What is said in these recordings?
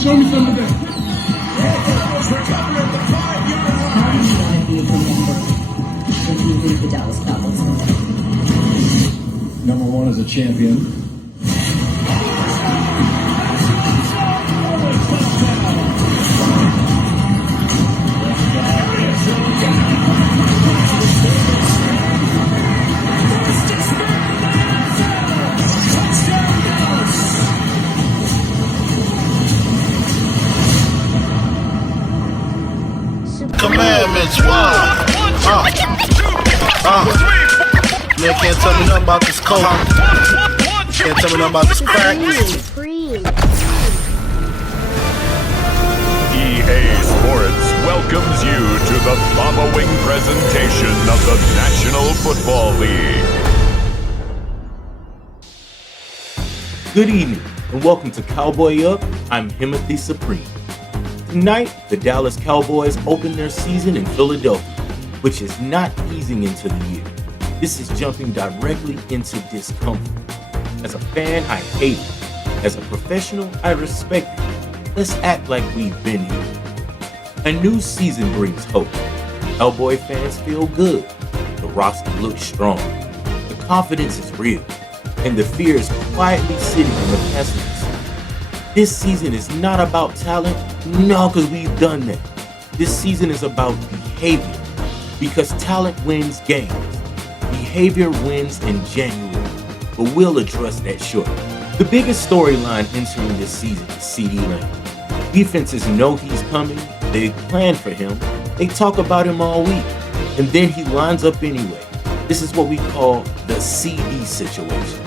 show me something today. How do you want to be remembered when you leave the Dallas Cowboys today? Number one as a champion. Commandments, Man, can't tell me nothing about this coke. Can't tell me nothing about this crack. EA Sports welcomes you to the following presentation of the National Football League. Good evening, and welcome to Cowboy Up. I'm Timothy Supreme. Tonight, the Dallas Cowboys open their season in Philadelphia, which is not easing into the year. This is jumping directly into discomfort. As a fan, I hate it. As a professional, I respect it. Let's act like we've been here. A new season brings hope. Cowboy fans feel good. The roster looks strong. The confidence is real. And the fear is quietly sitting in the pessimism. This season is not about talent. No, because we've done that. This season is about behavior. Because talent wins games. Behavior wins in January. But we'll address that shortly. The biggest storyline entering this season is CD Lamb. Defenses know he's coming. They plan for him. They talk about him all week. And then he lines up anyway. This is what we call the CD situation.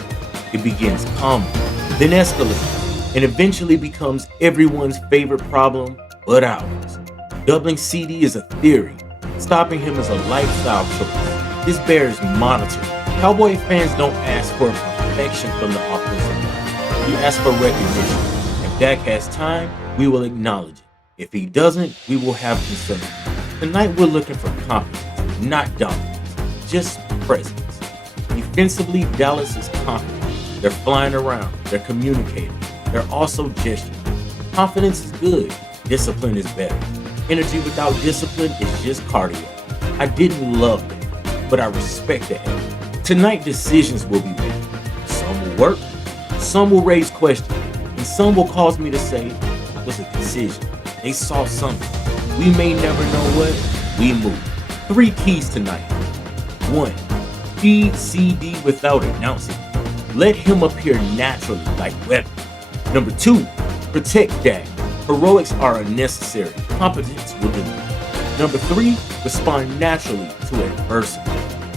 It begins calmly, then escalates, and eventually becomes everyone's favorite problem but ours. Doubling CD is a theory. Stopping him is a lifestyle choice. This bears monitoring. Cowboy fans don't ask for perfection from the offensive line. You ask for recognition. If Dak has time, we will acknowledge it. If he doesn't, we will have concern. Tonight we're looking for confidence, not dominance, just presence. Defensively, Dallas is confident. They're flying around, they're communicating, they're also gesturing. Confidence is good, discipline is better. Energy without discipline is just cardio. I didn't love that, but I respect the effort. Tonight, decisions will be made. Some will work, some will raise questions, and some will cause me to say, it was a decision. They saw something. We may never know what, we move. 3 keys tonight. 1, feed CD without announcing. Let him appear naturally like weapons. Number 2, protect Dak. Heroics are unnecessary. Competence will do it. Number 3, respond naturally to adversity.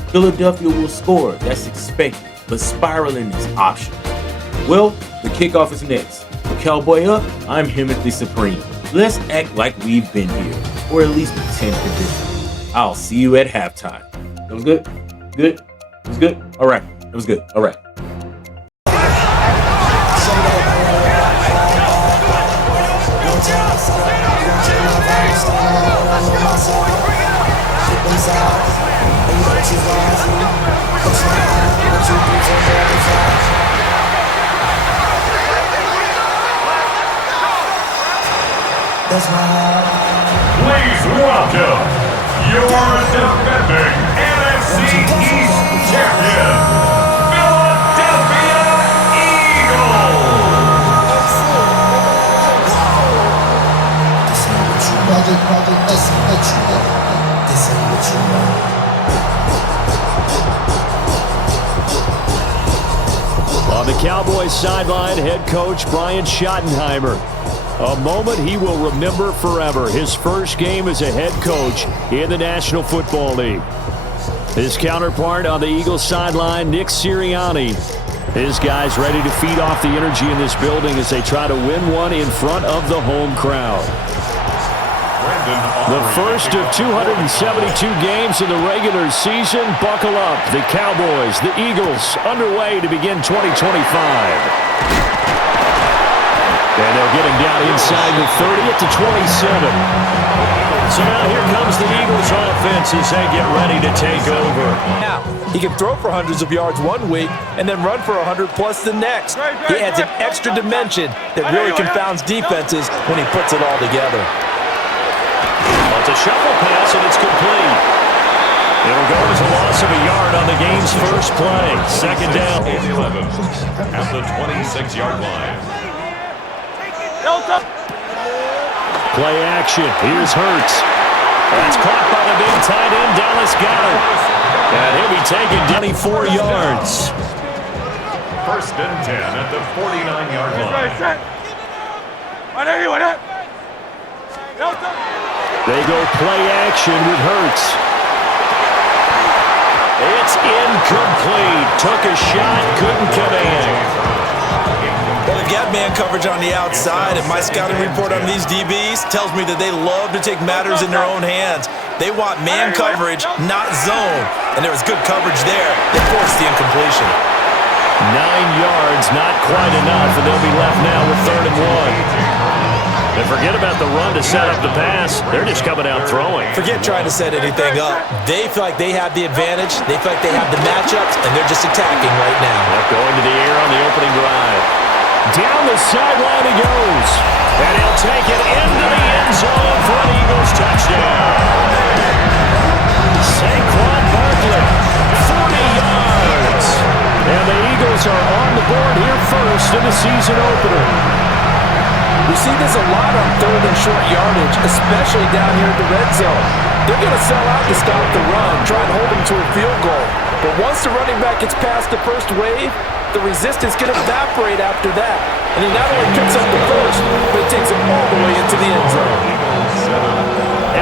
Philadelphia will score, that's expected, but spiraling is optional. Well, the kickoff is next. For Cowboy Up, I'm Timothy Supreme. Let's act like we've been here, or at least pretend to be. I'll see you at halftime. That was good? Good? It was good? All right. It was good. All right. Please welcome your defending NFC East champion, Philadelphia Eagles. On the Cowboys sideline, head coach Brian Schottenheimer. A moment he will remember forever. His first game as a head coach in the National Football League. His counterpart on the Eagles sideline, Nick Sirianni. His guys ready to feed off the energy in this building as they try to win one in front of the home crowd. The first of 272 games in the regular season. Buckle up. The Cowboys, the Eagles, underway to begin 2025. And they'll get him down inside the 30 at the 27. So now here comes the Eagles offense as they get ready to take over. Now, he can throw for hundreds of yards one week and then run for 100 plus the next. He adds an extra dimension that really confounds defenses when he puts it all together. Well, it's a shuffle pass and it's complete. It'll go as a loss of a yard on the game's first play. Second down. 11 at the 26-yard line. Play action. Here's Hurts. That's caught by the big tight end. Dallas got him. And he'll be taken 24 yards. First and 10 at the 49-yard line. They go play action with Hurts. It's incomplete. Took a shot, couldn't come in. Well, they've got man coverage on the outside, and my scouting report on these DBs tells me that they love to take matters in their own hands. They want man coverage, not zone. And there was good coverage there. They forced the incompletion. 9 yards, not quite enough, and they'll be left now with 3rd and 1. And forget about the run to set up the pass. They're just coming out throwing. Forget trying to set anything up. They feel like they have the advantage. They feel like they have the matchups, and they're just attacking right now. Yep, going to the air on the opening drive. Down the sideline he goes. And he'll take it into the end zone for an Eagles touchdown. Saquon Barkley, 40 yards. And the Eagles are on the board here first in the season opener. We see this a lot on 3rd and short yardage, especially down here in the red zone. They're going to sell out to stop the run, try and hold them to a field goal. But once the running back gets past the first wave, the resistance can evaporate after that. And he not only picks up the first, but he takes it all the way into the end zone.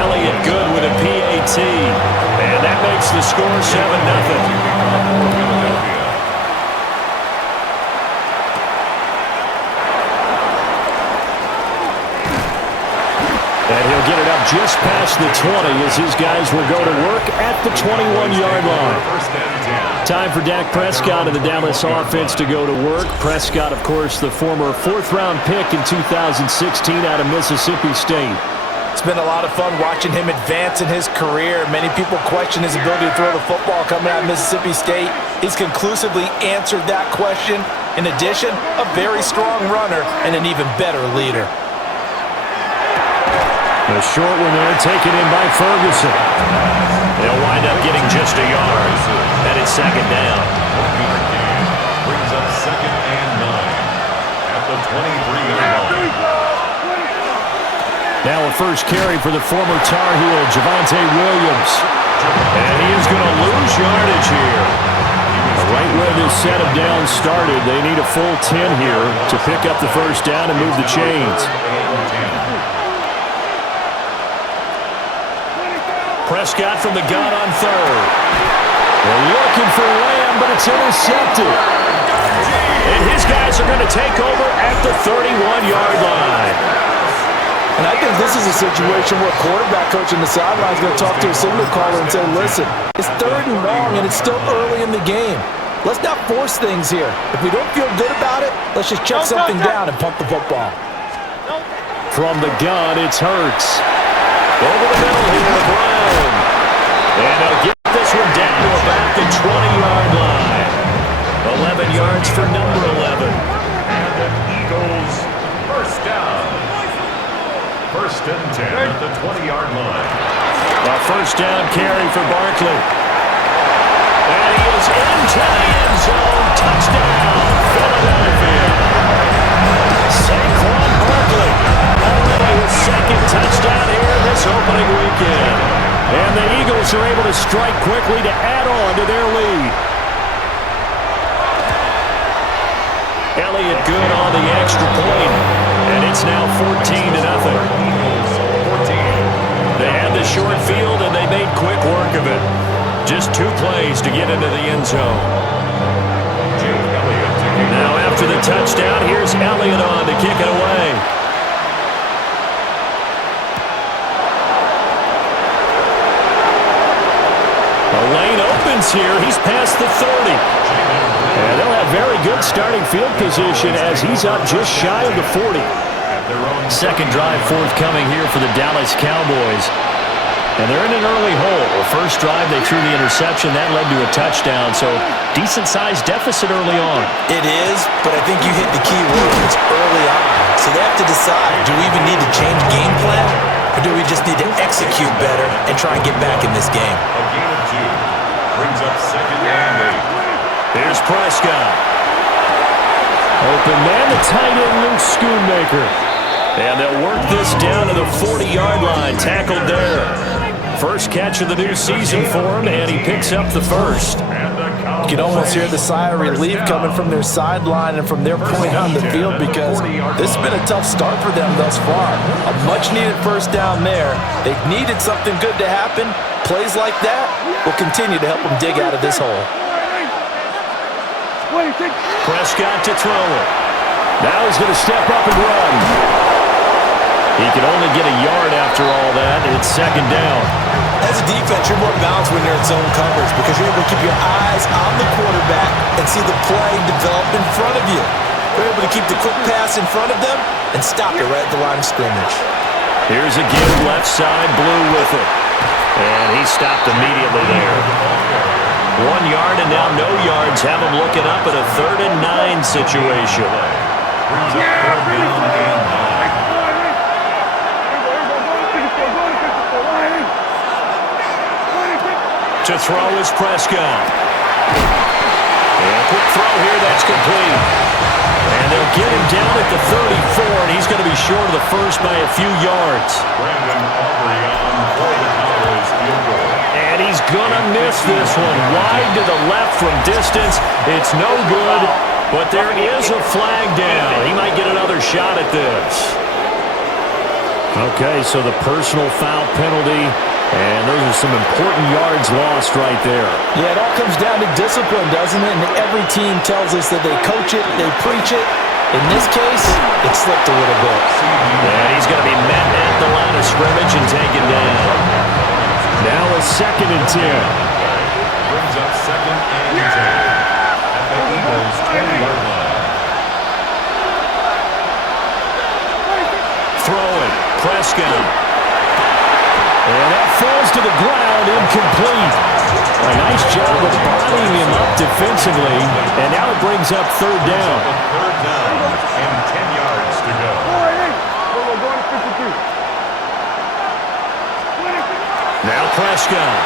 Elliott good with a PAT. And that makes the score 7-0. And he'll get it up just past the 20 as his guys will go to work at the 21-yard line. Time for Dak Prescott and the Dallas offense to go to work. Prescott, of course, the former 4th-round pick in 2016 out of Mississippi State. It's been a lot of fun watching him advance in his career. Many people question his ability to throw the football coming out of Mississippi State. He's conclusively answered that question. In addition, a very strong runner and an even better leader. A short one there, taken in by Ferguson. They'll wind up getting just a yard. And it's second down. Brings up 2nd and 9 at the 23-yard line. Now a first carry for the former Tar Heel, Javonte Williams. And he is going to lose yardage here. Right where this set of downs started, they need a full 10 here to pick up the first down and move the chains. Prescott from the gun on 3rd. They're looking for Lamb, but it's intercepted. And his guys are going to take over at the 31-yard line. And I think this is a situation where quarterback coach on the sideline is going to talk to a signal caller and say, listen, it's 3rd and long and it's still early in the game. Let's not force things here. If we don't feel good about it, let's just check something down and pump the football. From the gun, it's Hurts. Over the middle here to Brown. And they'll get this one down to about the 20-yard line. 11 yards for number 11. And the Eagles first down. 1st and 10 at the 20-yard line. A first down carry for Barkley. And he is into the end zone. Touchdown, Philadelphia. Saquon Barkley. Already his 2nd touchdown here this opening weekend. And the Eagles are able to strike quickly to add on to their lead. Elliott good on the extra point. And it's now 14-0. They had the short field and they made quick work of it. Just 2 plays to get into the end zone. Now after the touchdown, here's Elliott on to kick it away. The lane opens here. He's past the 30. And they'll have very good starting field position as he's up just shy of the 40. Second drive forthcoming here for the Dallas Cowboys. And they're in an early hole. First drive, they threw the interception. That led to a touchdown, so decent-sized deficit early on. It is, but I think you hit the key words early on. So they have to decide, do we even need to change game plan, or do we just need to execute better and try and get back in this game? A gain of 2 brings up second and 8. Here's Prescott. Open man, the tight end, Luke Schoonmaker. And they'll work this down to the 40-yard line. Tackled there. First catch of the new season for him, and he picks up the first. You can almost hear the sigh of relief coming from their sideline and from their point on the field because this has been a tough start for them thus far. A much-needed first down there. They've needed something good to happen. Plays like that will continue to help them dig out of this hole. Prescott to throw it. Now he's going to step up and run. He can only get a yard after all that. It's second down. As a defense, you're more balanced when you're in zone coverage because you're able to keep your eyes on the quarterback and see the play develop in front of you. You're able to keep the quick pass in front of them and stop it right at the line of scrimmage. Here's a give left side, Blue with it. And he stopped immediately there. 1 yard and now no yards. Have him looking up at a 3rd and 9 situation. Brings up 3rd down and 9. To throw is Prescott. And quick throw here, that's complete. And they'll get him down at the 34, and he's going to be short of the first by a few yards. Brandon Aubrey on for the Cowboys field goal. And he's going to miss this one. Wide to the left from distance. It's no good, but there is a flag down. He might get another shot at this. Okay, so the personal foul penalty. And those are some important yards lost right there. Yeah, it all comes down to discipline, doesn't it? And every team tells us that they coach it, they preach it. In this case, it slipped a little bit. And he's going to be met at the line of scrimmage and taken down. Now a 2nd and 10. Brings up 2nd and 10 at the Eagles' 20-yard line. Throw it. Prescott. And that falls to the ground, incomplete. A nice job of bodying him up defensively, and now it brings up 3rd down. 3rd down and 10 yards to go. Now Prescott.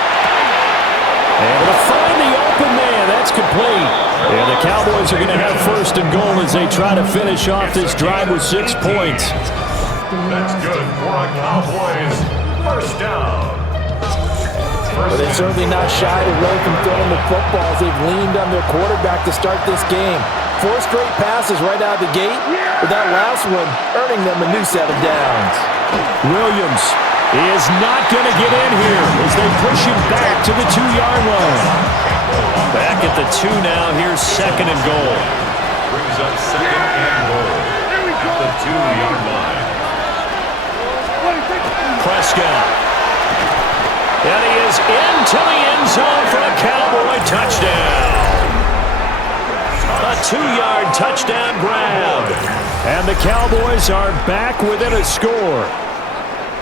And to find the open man, that's complete. And the Cowboys are going to have 1st and goal as they try to finish off this drive with 6 points. That's good for a Cowboys 1st down. But they're certainly not shied away from throwing the footballs. They've leaned on their quarterback to start this game. 4 straight passes right out of the gate, with that last one earning them a new set of downs. Williams is not going to get in here as they push him back to the 2-yard line. Back at the 2 now. Here's 2nd and goal. Brings up 2nd and goal at the 2-yard line. Prescott. And he is into the end zone for a Cowboy touchdown. A 2-yard touchdown grab. And the Cowboys are back within a score.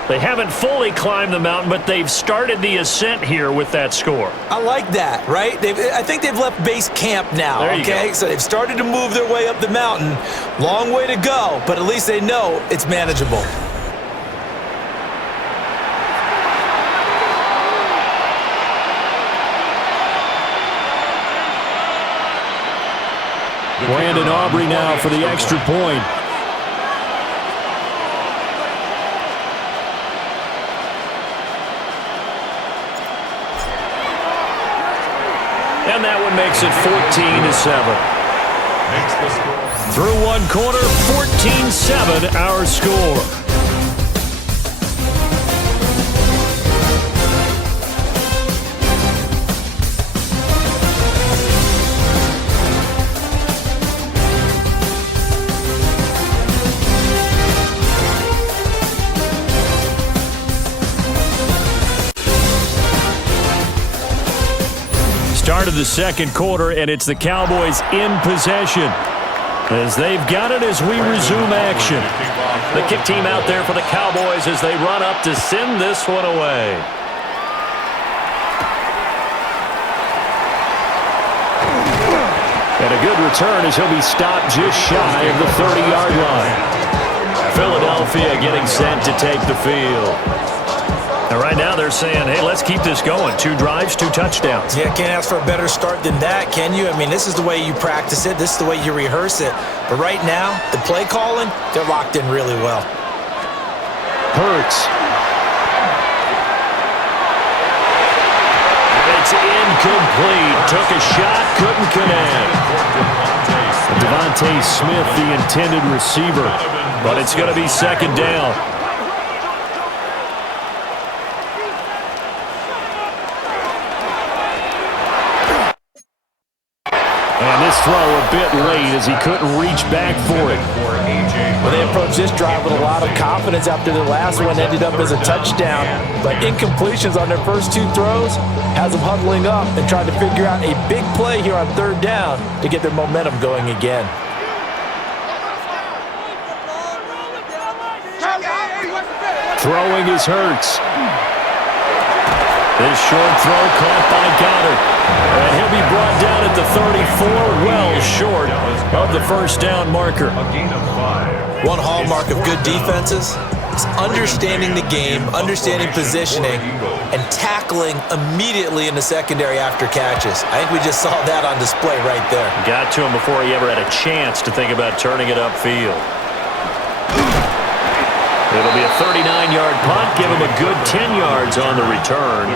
They haven't fully climbed the mountain, but they've started the ascent here with that score. I like that, right? I think they've left base camp now, There you okay? go. So they've started to move their way up the mountain. Long way to go, but at least they know it's manageable. Brandon Aubrey now for the extra point. And that one makes it 14-7. Through 1 quarter, 14-7 our score. Start of the second quarter, and it's the Cowboys in possession as they've got it as we resume action. The kick team out there for the Cowboys as they run up to send this one away. And a good return as he'll be stopped just shy of the 30-yard line. Philadelphia getting set to take the field. And right now they're saying, hey, let's keep this going. 2 drives, 2 touchdowns. Yeah, can't ask for a better start than that, can you? I mean, this is the way you practice it. This is the way you rehearse it. But right now, the play calling, they're locked in really well. Hurts. It's incomplete. Took a shot, couldn't connect. Devontae Smith, the intended receiver. But it's going to be second down. And this throw a bit late as he couldn't reach back for it. Well, they approached this drive with a lot of confidence after the last one ended up as a touchdown. But incompletions on their first 2 throws has them huddling up and trying to figure out a big play here on 3rd down to get their momentum going again. Throwing is Hurts. This short throw caught by Goddard. And he'll be brought down at the 34, well short of the first down marker. One hallmark of good defenses is understanding the game, understanding positioning, and tackling immediately in the secondary after catches. I think we just saw that on display right there. Got to him before he ever had a chance to think about turning it upfield. It'll be a 39-yard punt, give him a good 10 yards on the return.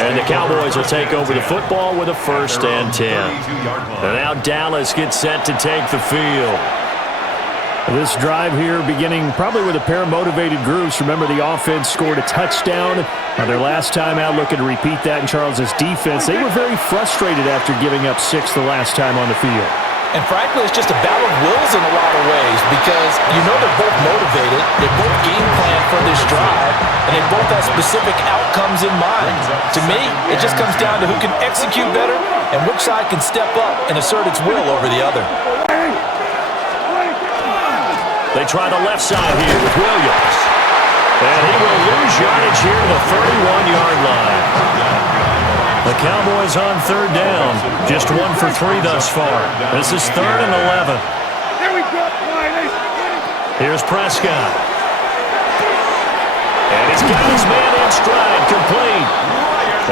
And the Cowboys will take over the football with a 1st and 10. And now Dallas gets set to take the field. This drive here beginning probably with a pair of motivated groups. Remember, the offense scored a touchdown. Their last time out, looking to repeat that in Charles's defense. They were very frustrated after giving up 6 the last time on the field. And frankly, it's just a battle of wills in a lot of ways because you know they're both motivated, they both game plan for this drive, and they both have specific outcomes in mind. To me, it just comes down to who can execute better and which side can step up and assert its will over the other. They try the left side here with Williams. And he will lose yardage here to the 31-yard line. The Cowboys on 3rd down. Just 1 for 3 thus far. This is 3rd and 11. Here's Prescott. And he's got his man in stride, complete.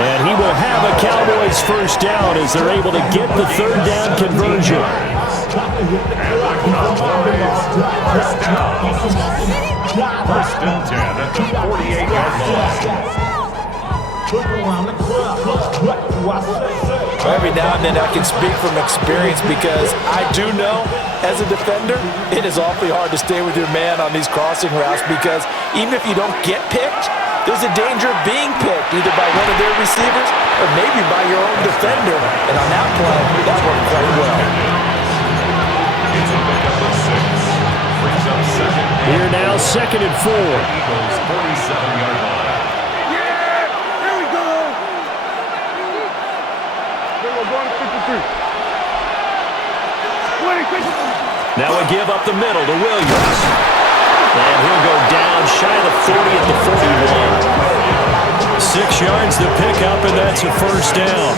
And he will have a Cowboys 1st down as they're able to get the 3rd down conversion. First and 10 at the 48-yard line. Every now and then I can speak from experience because I do know, as a defender, it is awfully hard to stay with your man on these crossing routes because even if you don't get picked, there's a danger of being picked either by one of their receivers or maybe by your own defender. And on that play, that worked quite well. Here now, 2nd and 4. Eagles 47-yard line. Now a give up the middle to Williams. And he'll go down shy of the 40 at the 41. 6 yards to pick up, and that's a 1st down.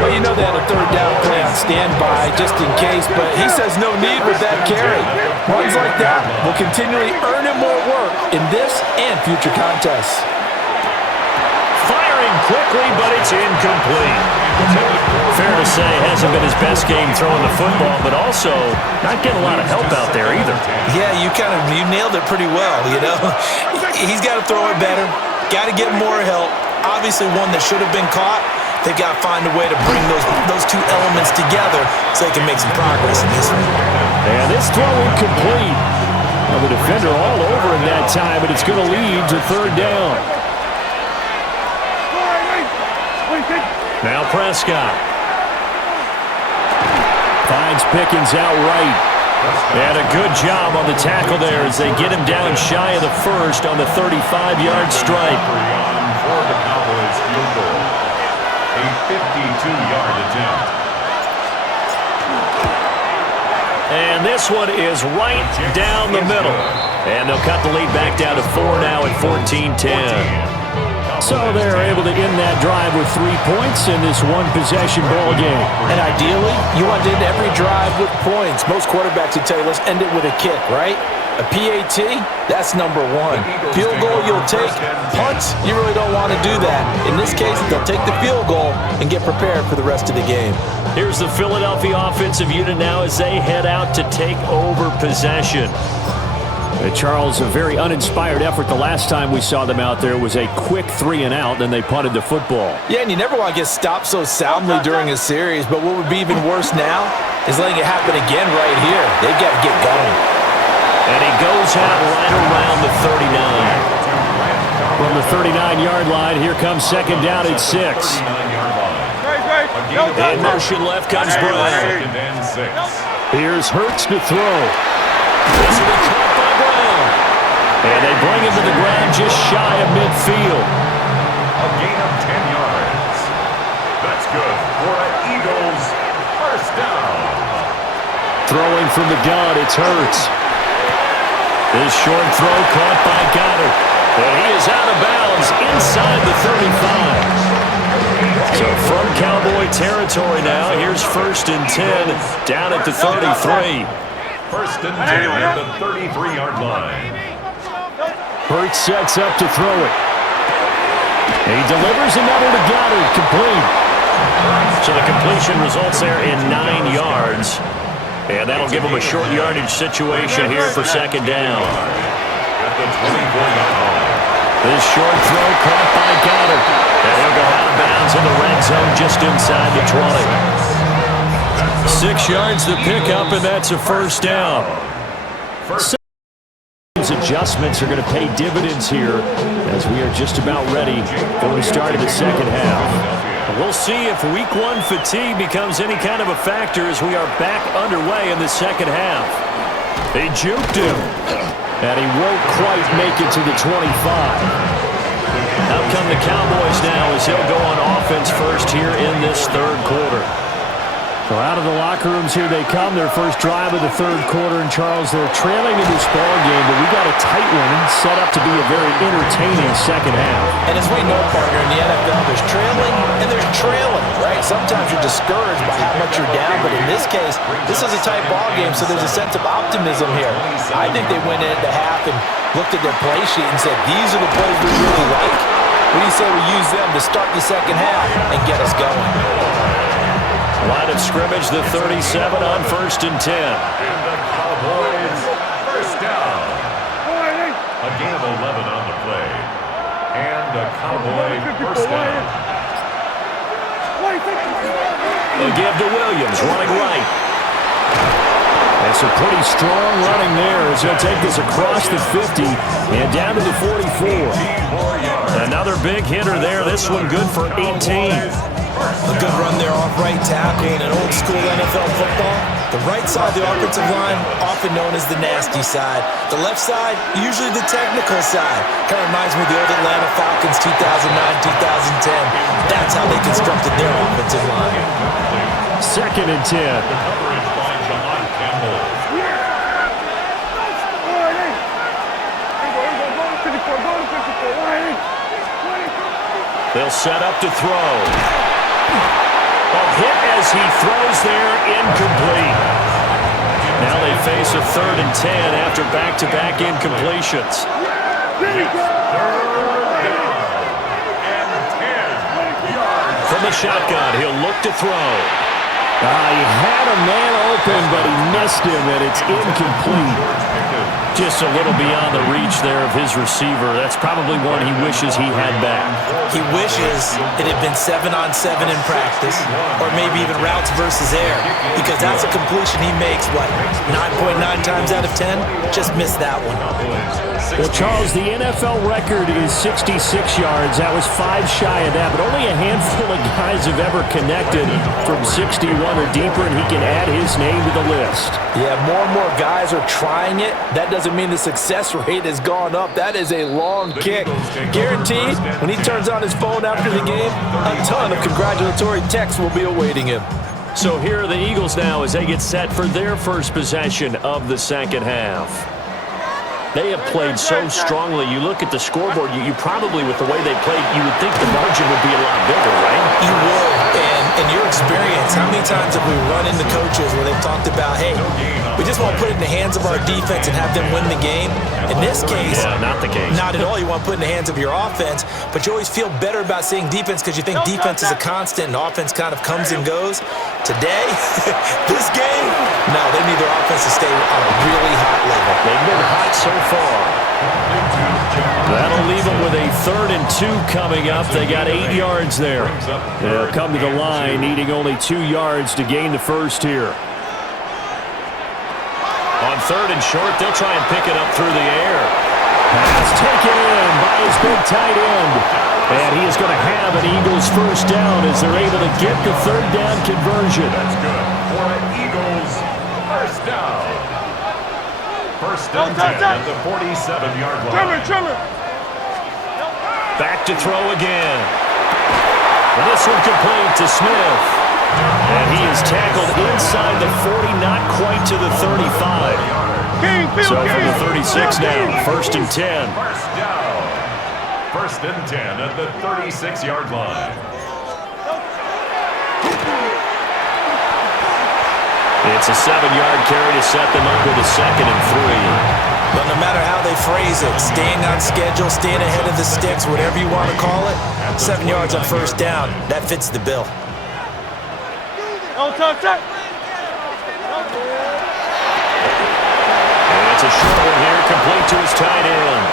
Well, you know they had a 3rd down play on standby just in case, but he says no need with that carry. Runs like that will continually earn him more work in this and future contests. Firing quickly, but it's incomplete. Fair to say, hasn't been his best game throwing the football, but also not getting a lot of help out there either. Yeah, you nailed it pretty well, you know. He's got to throw it better, got to get more help. Obviously one that should have been caught. They've got to find a way to bring those 2 elements together so they can make some progress in this one. And this throw incomplete. Well, the defender all over him that time, but it's going to lead to 3rd down. Now Prescott. Finds Pickens outright. And a good job on the tackle there as they get him down shy of the 1st on the 35-yard stripe. For the Cowboys field goal. 52-yard attempt. And this one is right down the middle. And they'll cut the lead back down to 4 now at 14-10. So they're able to end that drive with 3 points in this one-possession ball game. And ideally, you want to end every drive with points. Most quarterbacks would tell you, let's end it with a kick, right? A PAT, that's number one. Field goal you'll take. Punts, you really don't want to do that. In this case, they'll take the field goal and get prepared for the rest of the game. Here's the Philadelphia offensive unit now as they head out to take over possession. Charles, a very uninspired effort. The last time we saw them out there was a quick 3-and-out, then they punted the football. Yeah, and you never want to get stopped so soundly during a series, but what would be even worse now is letting it happen again right here. They've got to get going. And he goes out right around the 39. From the 39-yard line, here comes second down at 6. In motion left comes Brown. Here's Hurts to throw. This will be caught by Brown. And they bring him to the ground just shy of midfield. A gain of 10 yards. That's good for an Eagles first down. Throwing from the gun, it's Hurts. This short throw caught by Goddard. And he is out of bounds inside the 35. So from Cowboy territory now, here's 1st and 10 down at the 33. 1st and 10 at the 33-yard line. Hurts sets up to throw it. He delivers another to Goddard, complete. So the completion results there in 9 yards. And that'll give him a short yardage situation here for second down. At the 24-yard line. This short throw caught by Goddard. And he'll go out of bounds in the red zone just inside the 20. 6 yards to pick up, and that's a first down. Adjustments are going to pay dividends here as we are just about ready for the start of the second half. We'll see if week 1 fatigue becomes any kind of a factor as we are back underway in the second half. They juked him, and he won't quite make it to the 25. Out come the Cowboys now as he'll go on offense first here in this third quarter. So out of the locker rooms here they come, their first drive of the third quarter. And Charles, they're trailing in this ball game, but we got a tight one set up to be a very entertaining second half. And as we know, partner, in the NFL, there's trailing and there's trailing, right? Sometimes you're discouraged by how much you're down, but in this case, this is a tight ball game, so there's a sense of optimism here. I think they went into half and looked at their play sheet and said, these are the plays we really like. What do you say we use them to start the second half and get us going? Line of scrimmage, the 37 on 1st and 10. And the Cowboys first down. A gain of 11 on the play. And a Cowboy first down. They give to Williams, running right. That's a pretty strong running there as he'll take this across the 50 and down to the 44. Another big hitter there. This one good for 18. A good run there off right tackle in an old school NFL football. The right side of the offensive line, often known as the nasty side. The left side, usually the technical side. Kind of reminds me of the old Atlanta Falcons 2009-2010. That's how they constructed their offensive line. 2nd and 10. They'll set up to throw. A hit as he throws there, incomplete. Now they face a 3rd and 10 after back-to-back incompletions. From the shotgun, he'll look to throw. He had a man open, but he missed him, and it's incomplete. Just a little beyond the reach there of his receiver. That's probably one he wishes he had back. He wishes it had been 7-on-7 in practice, or maybe even routes versus air, because that's a completion he makes, what, 9.9 times out of 10? Just missed that one. Well, Charles, the NFL record is 66 yards. That was 5 shy of that, but only a handful of guys have ever connected from 61 or deeper, and he can add his name to the list. Yeah, more and more guys are trying it. That doesn't doesn't mean the success rate has gone up. That is a long kick. Guaranteed, when he turns on his phone after the game, a ton of congratulatory texts will be awaiting him. So here are the Eagles now as they get set for their first possession of the second half. They have played so strongly. You look at the scoreboard, you probably, with the way they played, you would think the margin would be a lot bigger, right? You would. And in your experience, how many times have we run into coaches where they've talked about, hey, we just want to put it in the hands of our defense and have them win the game? In this case, not the case. Not at all. You want to put it in the hands of your offense, but you always feel better about seeing defense because you think defense is a constant and offense kind of comes and goes. Today, this game, no, they need their offense to stay on a really hot level. They've been hot so far. That'll leave them with a 3rd and 2 coming up. They got 8 yards there. They'll come to the line needing only 2 yards to gain the first here. On 3rd and short, they'll try and pick it up through the air. Pass taken in by his big tight end. And he is going to have an Eagles first down as they're able to get the 3rd down conversion. That's good for an Eagles first down. First and 10 at the 47-yard line. Back to throw again. And this one complete to Smith. And he is tackled inside the 40, not quite to the 35. So from the 36 now, 1st and 10. First down. 1st and 10 at the 36-yard line. It's a 7-yard carry to set them up with a 2nd and 3. But no matter how they phrase it, staying on schedule, staying ahead of the sticks, whatever you want to call it, 7 yards on 1st down, that fits the bill. And it's a short one here, complete to his tight end.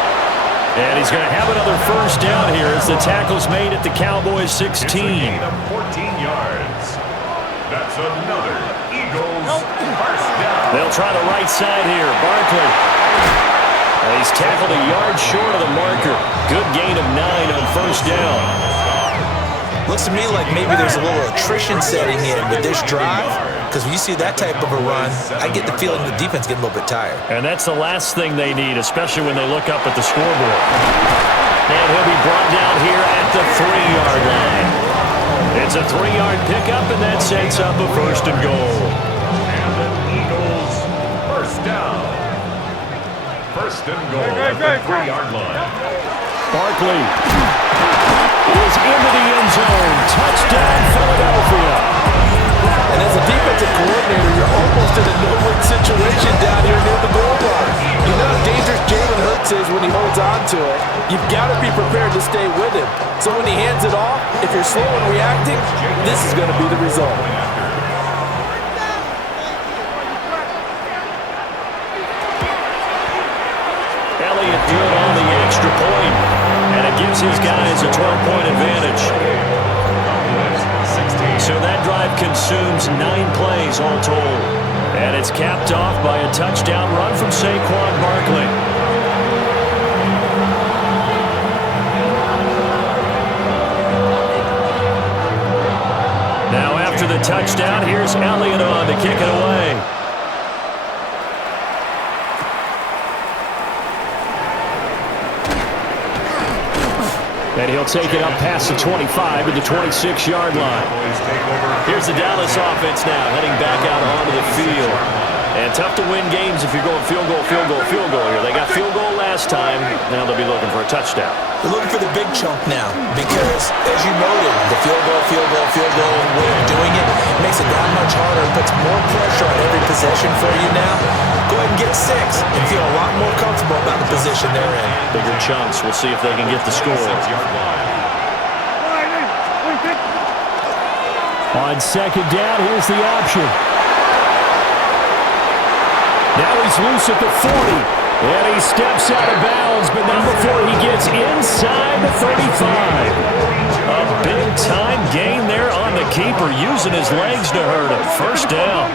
And he's going to have another first down here as the tackle's made at the Cowboys 16. It's a gain of 14 yards. That's another Eagles first down. They'll try the right side here. Barkley. And he's tackled a yard short of the marker. Good gain of 9 on 1st down. Looks to me like maybe there's a little attrition setting in with this drive, because when you see that type of a run, I get the feeling the defense getting a little bit tired. And that's the last thing they need, especially when they look up at the scoreboard. And he'll be brought down here at the 3-yard line. It's a 3-yard pickup, and that sets up a 1st and goal. And the Eagles first down. 1st and goal at the 3-yard line. Barkley is into the end zone. Touchdown, Philadelphia. And as a defensive coordinator, you're almost in a no-win situation down here near the goal line. You know how dangerous Jalen Hurts is when he holds on to it. You've got to be prepared to stay with him. So when he hands it off, if you're slow in reacting, this is going to be the result. Elliott good on the extra point. And it gives his guys a 12-point advantage. So that drive consumes 9 plays all told. And it's capped off by a touchdown run from Saquon Barkley. Now after the touchdown, here's Elliott on to kick it away. And he'll take it up past the 25 to the 26-yard line. Here's the Dallas offense now, heading back out onto the field. And tough to win games if you're going field goal here. They got field goal last time. Now they'll be looking for a touchdown. They're looking for the big chunk now because, as you noted, the field goal way of doing it makes it that much harder. It puts more pressure on every possession for you now. Go ahead and get 6 and feel a lot more comfortable about the position they're in. Bigger chunks. We'll see if they can get the score. On 2nd down, here's the option. Now he's loose at the 40. And he steps out of bounds, but not before he gets inside the 35. A big-time gain there on the keeper, using his legs to hurt him. First down.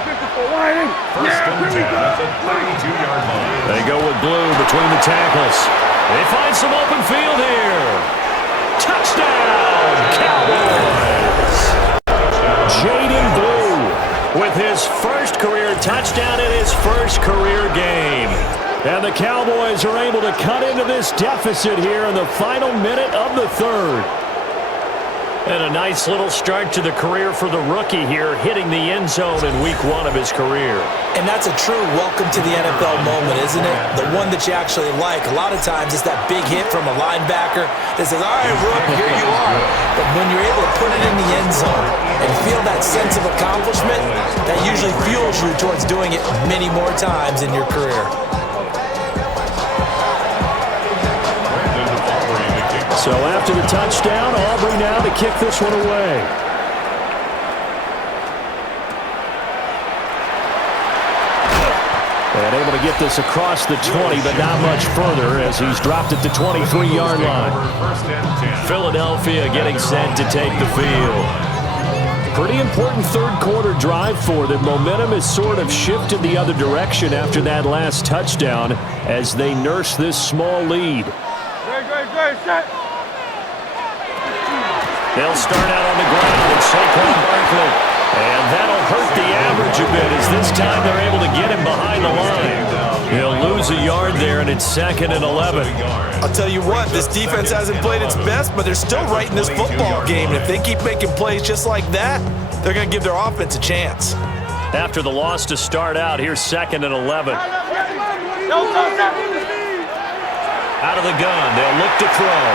1st and 10 at the 32-yard line. They go with Blue between the tackles. They find some open field here. Touchdown, Cowboys! Jaden Blue with his first career touchdown in his first career game. And the Cowboys are able to cut into this deficit here in the final minute of the third. And a nice little start to the career for the rookie here, hitting the end zone in week 1 of his career. And that's a true welcome to the NFL moment, isn't it? The one that you actually like. A lot of times it's that big hit from a linebacker that says, all right, Rook, here you are. But when you're able to put it in the end zone and feel that sense of accomplishment, that usually fuels you towards doing it many more times in your career. So after the touchdown, Aubrey now to kick this one away. And able to get this across the 20, but not much further as he's dropped it to 23-yard line. Philadelphia getting set to take the field. Pretty important third quarter drive for them. Momentum has sort of shifted the other direction after that last touchdown as they nurse this small lead. They'll start out on the ground and Saquon Barkley. And that'll hurt the average a bit as this time they're able to get him behind the line. He'll lose a yard there, and it's 2nd and 11. I'll tell you what, this defense hasn't played its best, but they're still right in this football game. And if they keep making plays just like that, they're going to give their offense a chance. After the loss to start out, here's 2nd and 11. Out of the gun, they'll look to throw.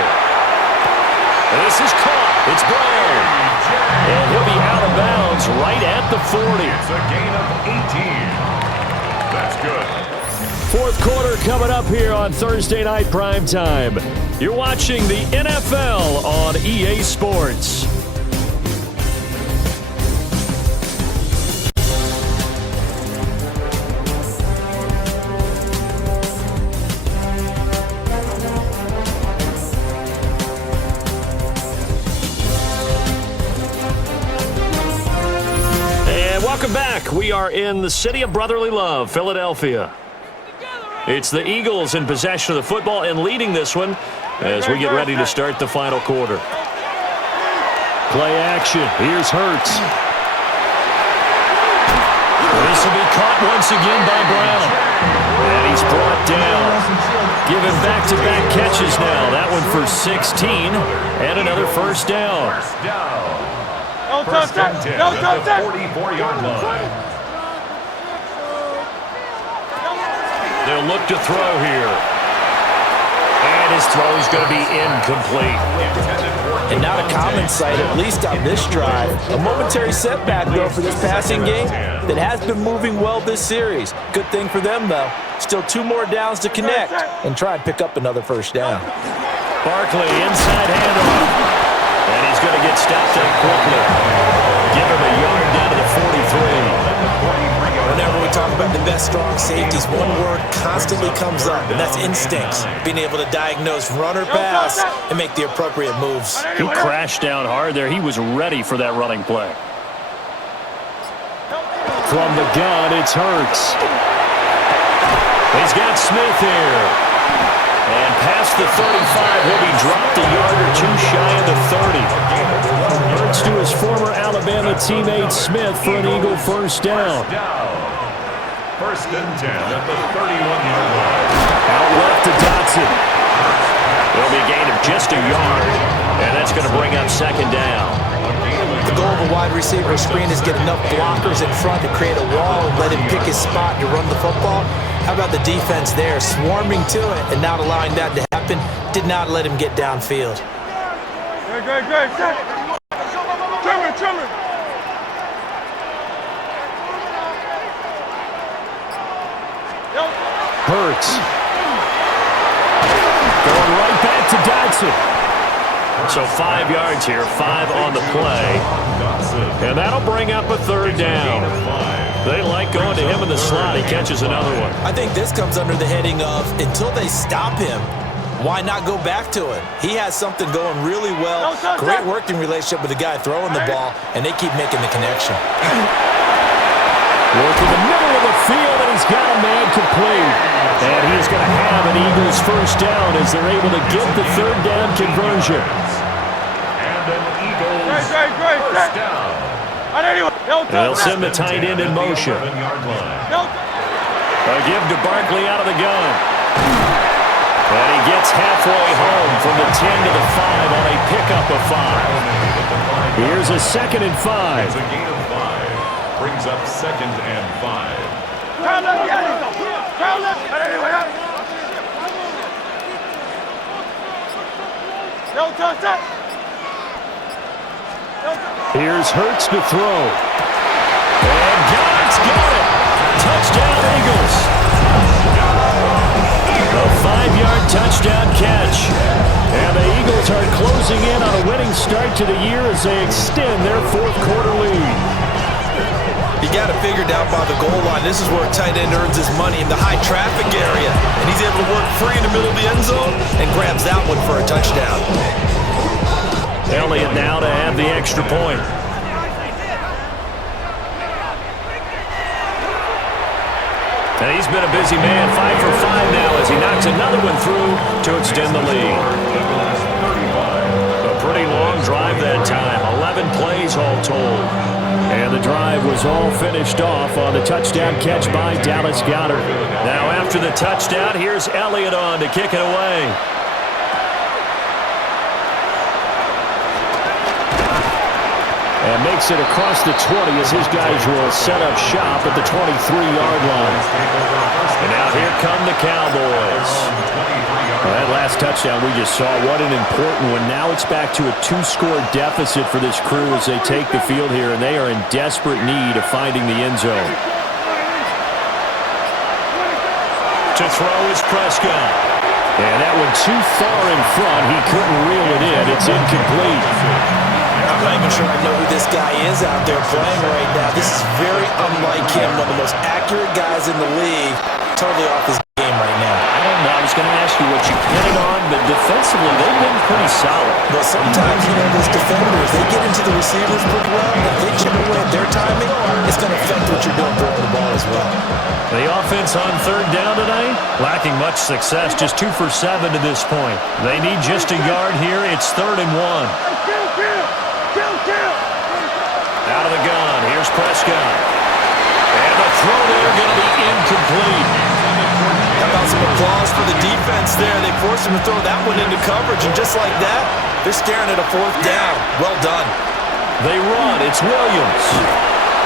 This is caught. It's Brown. And he'll be out of bounds right at the 40. It's a gain of 18. That's good. Fourth quarter coming up here on Thursday Night Primetime. You're watching the NFL on EA Sports. Welcome back. We are in the city of brotherly love, Philadelphia. It's the Eagles in possession of the football and leading this one as we get ready to start the final quarter. Play action. Here's Hurts. This will be caught once again by Brown. And he's brought down. Giving back-to-back catches now. That one for 16 and another first down. First and 10 at the 44-yard line. They'll look to throw here. And his throw is going to be incomplete. And not a common sight, at least on this drive. A momentary setback, though, for this passing game that has been moving well this series. Good thing for them, though. Still 2 more downs to connect and try and pick up another first down. Barkley, inside handoff. And he's going to get stopped up quickly. Give him a yard down to the 43. Whenever we talk about the best strong safeties, one word constantly comes up, and that's instincts. Being able to diagnose run or pass and make the appropriate moves. He crashed down hard there. He was ready for that running play. From the gun, it's Hurts. He's got Smith here. And past the 35, he'll be dropped a yard or 2 shy of the 30. Hurts to his former Alabama teammate Smith for an Eagle first down. First and 10 at the 31-yard line. Out left to Dotson. It'll be a gain of just a yard, and that's going to bring up 2nd down. The goal of a wide receiver screen is get enough blockers in front to create a wall and let him pick his spot to run the football. How about the defense there, swarming to it and not allowing that to happen? Did not let him get downfield. Hurts. Going right back to Dotson. So 5 yards here, 5 on the play. And that'll bring up a 3rd down. They like going to him in the slot. He catches another one. I think this comes under the heading of until they stop him, why not go back to it? He has something going really well. Great working relationship with the guy throwing the ball, and they keep making the connection. Working the middle of the field, and he's got a man complete. And he's going to have an Eagles first down as they're able to get the 3rd down conversion. And an Eagles first down. They'll send the tight end in motion. A give to Barkley out of the gun. And he gets halfway home from the 10 to the 5 on a pickup of 5. Here's a 2nd and 5. It's a gain of 5. Brings up 2nd and 5. Here's Hurts to throw. And God's got it. Touchdown, Eagles. A 5-yard touchdown catch. And the Eagles are closing in on a winning start to the year as they extend their 4th quarter lead. You got to figure down by the goal line. This is where a tight end earns his money, in the high traffic area. And he's able to work free in the middle of the end zone and grabs that one for a touchdown. Elliott now to have the extra point. And he's been a busy man, 5 for 5 now as he knocks another one through to extend the lead. A pretty long drive that time, 11 plays all told. And the drive was all finished off on the touchdown catch by Dallas Goedert. Now after the touchdown, here's Elliott on to kick it away. And makes it across the 20 as his guys will set up shop at the 23-yard line. And now here come the Cowboys. Well, that last touchdown we just saw, what an important one. Now it's back to a 2-score deficit for this crew as they take the field here, and they are in desperate need of finding the end zone. To throw is Prescott. And that one too far in front. He couldn't reel it in. It's incomplete. I'm not even sure I know who this guy is out there playing right now. This is very unlike him, one of the most accurate guys in the league. Totally off his game right now. I don't know. I was going to ask you what you planning on, but defensively, they've been pretty solid. But sometimes, those defenders, they get into the receivers pretty well. If they chip away at their timing, it's going to affect what you're doing throwing the ball as well. The offense on 3rd down tonight, lacking much success, just 2 for 7 to this point. They need just a yard here. It's 3rd and 1. Out of the gun, here's Prescott. And the throw there going to be incomplete. How about some applause for the defense there? They forced him to throw that one into coverage, and just like that, they're staring at a 4th down. Well done. They run, it's Williams.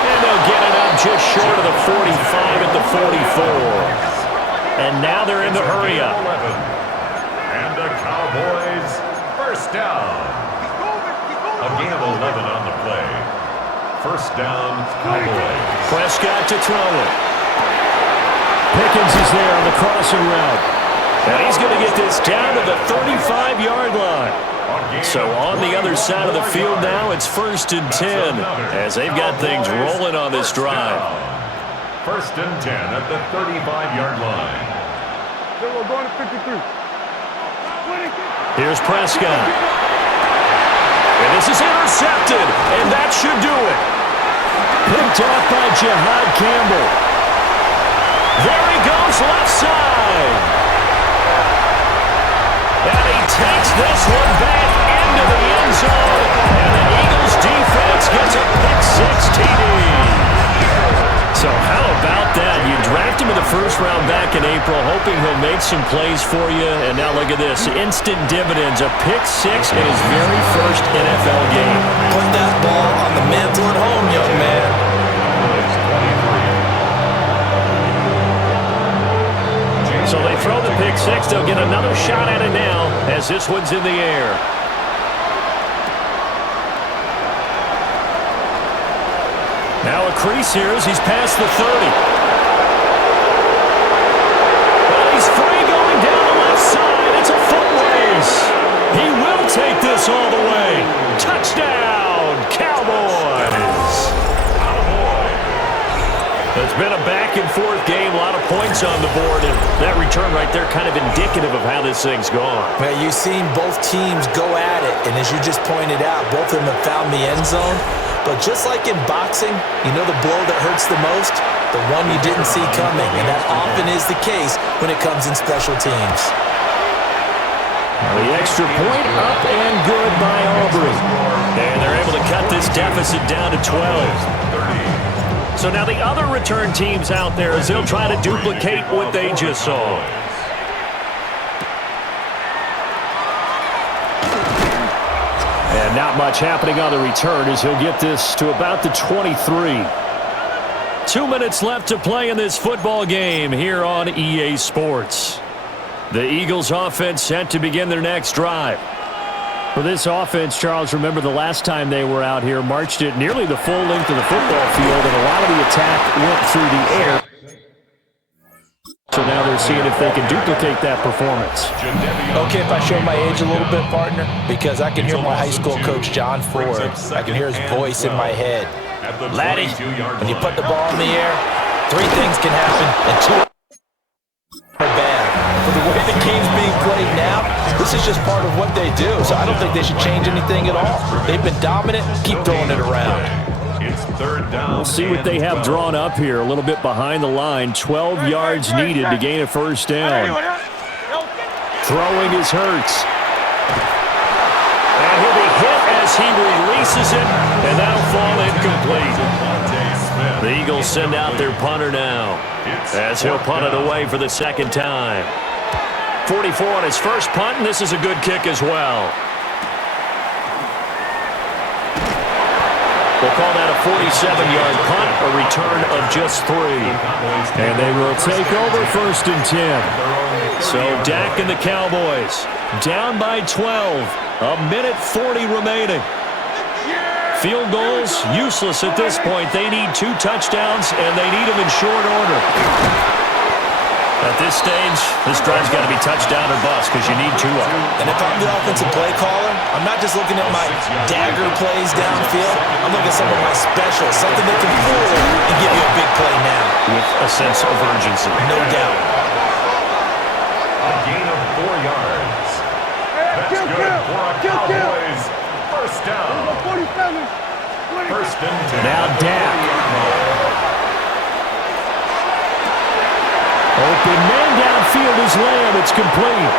And they'll get it up just short of the 45 at the 44. And now they're in the hurry up. And the Cowboys first down. A gain of 11 on the play. First down, Cowboys. Prescott to throw it. Pickens is there on the crossing route. And he's going to get this down to the 35-yard line. So on the other side of the field now, it's 1st and 10 as they've got things rolling on this drive. 1st and 10 at the 35-yard line. We're going to 53. Here's Prescott. And this is intercepted, and that should do it. Picked off by Jihad Campbell. There he goes, left side. And he takes this one back into the end zone. And the Eagles defense gets a pick-6 TD. So how about that? You draft him in the 1st round back in April, hoping he'll make some plays for you. And now look at this. Instant dividends. A pick-6 in his very first NFL game. Put that ball on the mantle at home, young man. So they throw the pick-6. They'll get another shot at it now as this one's in the air. Now a crease here as he's past the 30. Well, he's free going down the left side. It's a foot race. He will take this all the way. Touchdown, Cowboys. It's been a back-and-forth game, a lot of points on the board, and that return right there kind of indicative of how this thing's gone. Well, you've seen both teams go at it, and as you just pointed out, both of them have found the end zone. But just like in boxing, the blow that hurts the most? The one you didn't see coming, and that often is the case when it comes in special teams. The extra point up and good by Aubrey. And they're able to cut this deficit down to 12. So now the other return teams out there as they'll try to duplicate what they just saw. And not much happening on the return as he'll get this to about the 23. 2 minutes left to play in this football game here on EA Sports. The Eagles offense set to begin their next drive. For this offense, Charles, remember the last time they were out here, marched it nearly the full length of the football field, and a lot of the attack went through the air. So now they're seeing if they can duplicate that performance. Okay, if I show my age a little bit, partner, because I can hear my high school coach, John Ford. I can hear his voice in my head. Laddie, when you put the ball in the air, 3 things can happen, and 2 are bad. For the way the game's being played now, this is just part of what they do, so I don't think they should change anything at all. They've been dominant. Keep throwing it around. It's 3rd down. We'll see what they have drawn up here. A little bit behind the line. 12 yards needed to gain a first down. Throwing is Hurts. And he'll be hit as he releases it, and that'll fall incomplete. The Eagles send out their punter now as he'll punt it away for the 2nd time. 44 on his first punt, and this is a good kick as well. We'll call that a 47-yard punt, a return of just 3. And they will take over 1st and 10. So Dak and the Cowboys down by 12. A minute 40 remaining. Field goals useless at this point. They need 2 touchdowns, and they need them in short order. At this stage, this drive's got to be touchdown or bust because you need 2 of them. And if I'm the offensive play caller, I'm not just looking at my dagger plays downfield. I'm looking at some of my specials, something that can fool and give you a big play now. With a sense of urgency. No doubt. A gain of 4 yards. That's good for a Cowboys first down. 1st and 10. Now Dak. Open man downfield is Lamb. It's complete.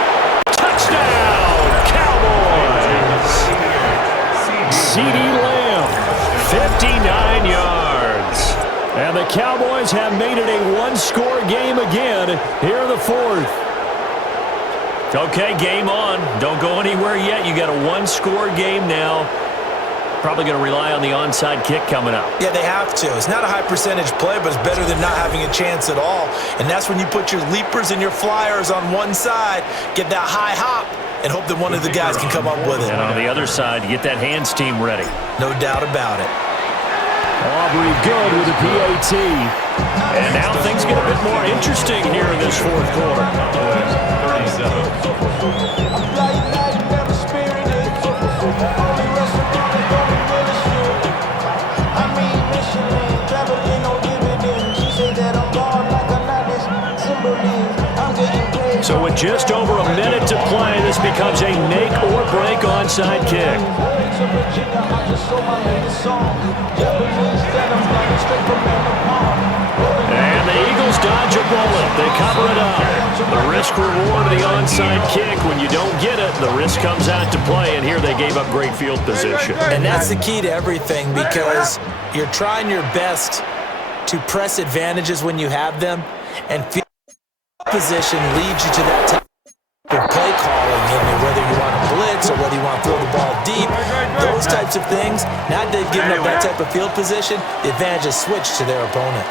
Touchdown, Cowboys. CeeDee Lamb, 59 yards. And the Cowboys have made it a 1-score game again here in the 4th. Okay, game on. Don't go anywhere yet. You got a 1-score game now. Probably going to rely on the onside kick coming up. Yeah, they have to. It's not a high percentage play, but it's better than not having a chance at all. And that's when you put your leapers and your flyers on one side, get that high hop, and hope that one of the guys can come up with it. And on the other side, you get that hands team ready. No doubt about it. Aubrey good with a PAT. And now things get a bit more interesting here in this 4th quarter. 37. So with just over a minute to play, this becomes a make-or-break onside kick. And the Eagles dodge a bullet. They cover it up. The risk-reward of the onside kick, when you don't get it, the risk comes out to play, and here they gave up great field position. And that's the key to everything, because you're trying your best to press advantages when you have them, and field position leads you to that type of play calling, whether you want to blitz or whether you want to throw the ball deep, those types of things. Now they've given up that type of field position, the advantage is switched to their opponent.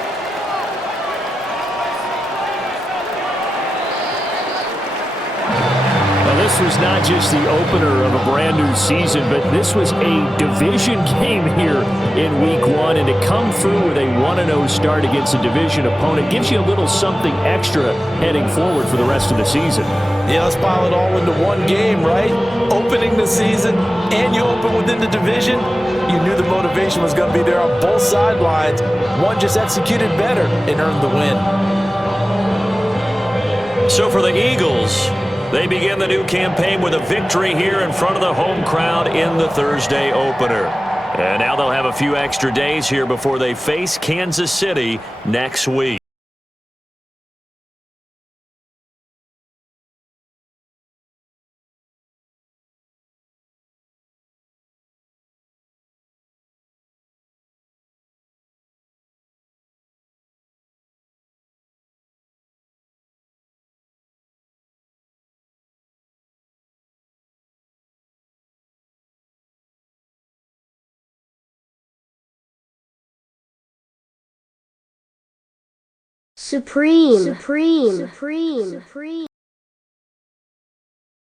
This was not just the opener of a brand new season, but this was a division game here in week 1, and to come through with a 1-0 start against a division opponent gives you a little something extra heading forward for the rest of the season. Yeah, let's pile it all into one game, right? Opening the season, and you open within the division. You knew the motivation was going to be there on both sidelines. One just executed better and earned the win. So for the Eagles, they begin the new campaign with a victory here in front of the home crowd in the Thursday opener. And now they'll have a few extra days here before they face Kansas City next week. Supreme.